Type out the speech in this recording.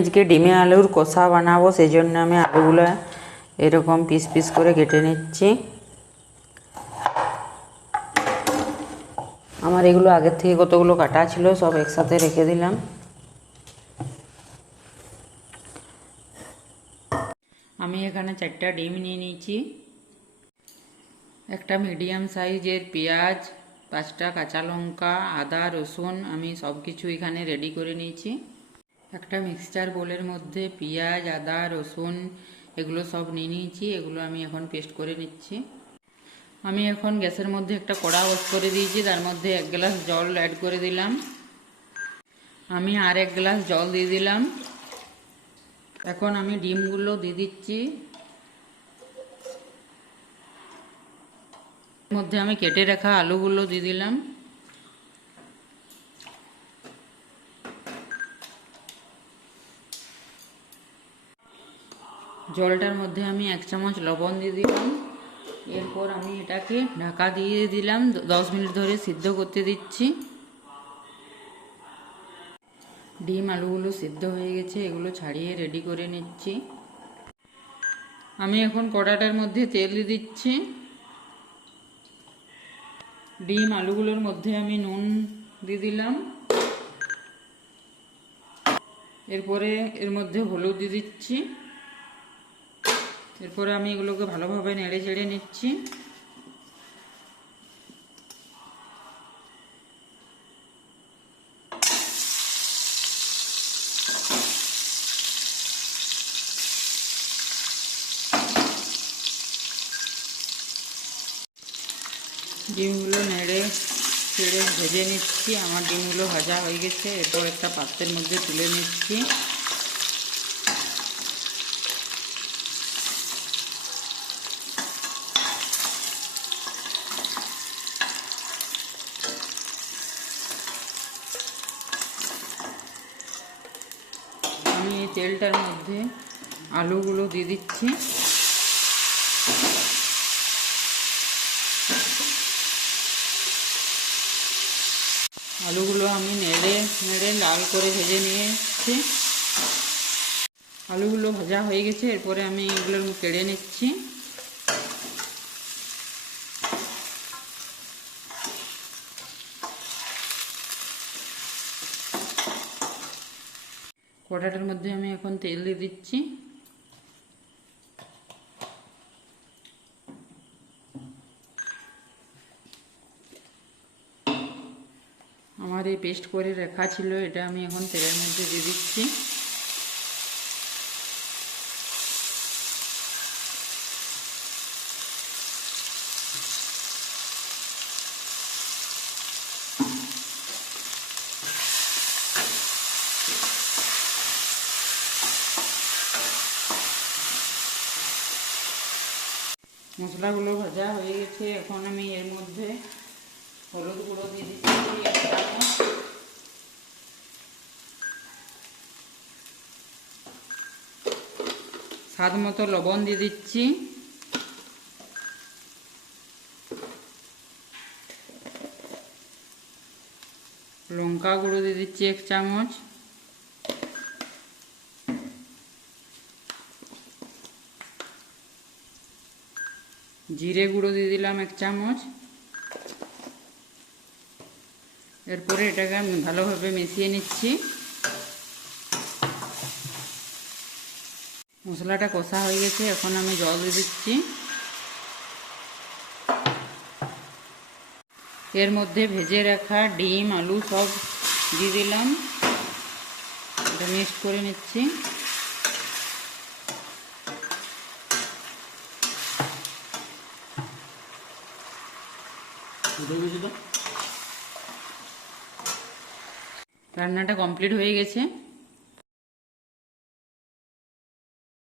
আজকে ডিমে আলুর কষা বানাবো, সেই জন্য আমি আলুগুলো এরকম পিস পিস করে কেটে নিচ্ছি। আমার এগুলো আগের থেকে কতগুলো কাটা ছিল, সব একসাথে রেখে দিলাম। আমি এখানে 4টা ডিম নিয়ে নিয়েছি, একটা মিডিয়াম সাইজের পেঁয়াজ, 5টা কাঁচা লঙ্কা, আদা রসুন আমি সব কিছু এখানে রেডি করে নিয়েছি। একটা মিক্সচার বোলের মধ্যে পেঁয়াজ, আদা রসুন এগুলো সব নিয়ে নিয়েছি, এগুলো আমি এখন পেস্ট করে নিচ্ছি। আমি এখন গ্যাসের মধ্যে একটা কড়া বস করে দিয়েছি, তার মধ্যে 1 গ্লাস জল অ্যাড করে দিলাম। আমি আর 1 গ্লাস জল দিয়ে দিলাম। এখন আমি ডিমগুলো দিয়ে দিচ্ছি। এর মধ্যে আমি কেটে রাখা আলুগুলো দিয়ে দিলাম। জলটার মধ্যে আমি 1 চামচ লবণ দিয়ে দিলাম। এরপর আমি এটাকে ঢাকা দিয়ে দিলাম, 10 মিনিট ধরে সিদ্ধ করতে দিচ্ছি। ডিম আলুগুলো সিদ্ধ হয়ে গেছে, এগুলো ছাড়িয়ে রেডি করে নিচ্ছি। আমি এখন কড়াটার মধ্যে তেল দিয়ে দিচ্ছি। ডিম আলুগুলোর মধ্যে আমি নুন দিয়ে দিলাম। এরপরে এর মধ্যে হলুদ দিয়ে দিচ্ছি। এরপরে আমি এগুলোকে ভালোভাবে নেড়ে চেড়ে নিচ্ছি। ডিমগুলো নেড়ে চেড়ে ভেজে নিচ্ছি। আমার ডিমগুলো ভাজা হয়ে গেছে, এরপর একটা পাত্রের মধ্যে তুলে নিচ্ছি। আমি এই তেলটার মধ্যে আলুগুলো দিয়ে দিচ্ছি। আলুগুলো আমি নেড়ে নেড়ে লাল করে ভেজে নিয়েছি। আলুগুলো ভাজা হয়ে গেছে, এরপরে আমি এগুলো কেড়ে নিচ্ছি। কড়াটার মধ্যে আমি এখন তেল দিয়ে দিচ্ছি। আমার এই পেস্ট করে রাখা ছিল, এটা আমি এখন তেলের মধ্যে দিয়ে দিচ্ছি। মশলাগুলো ভাজা হয়ে গেছে, এখন আমি এর মধ্যে হলুদ গুঁড়ো দিয়ে দিচ্ছি, স্বাদ মতো লবণ দিয়ে দিচ্ছি। লঙ্কা গুঁড়ো দিয়ে দিচ্ছি 1 চামচ। জিরে গুঁড়ো দিয়ে দিলাম 1 চামচ। এরপরে এটাকে আমি ভালোভাবে মিশিয়ে নিচ্ছি। মশলাটা কষা হয়ে গেছে, এখন আমি জল দিয়ে দিচ্ছি। এর মধ্যে ভেজে রাখা ডিম আলু সব দিয়ে দিলাম, এটা মিক্স করে নিচ্ছি। রান্নাটা কমপ্লিট হয়ে গেছে।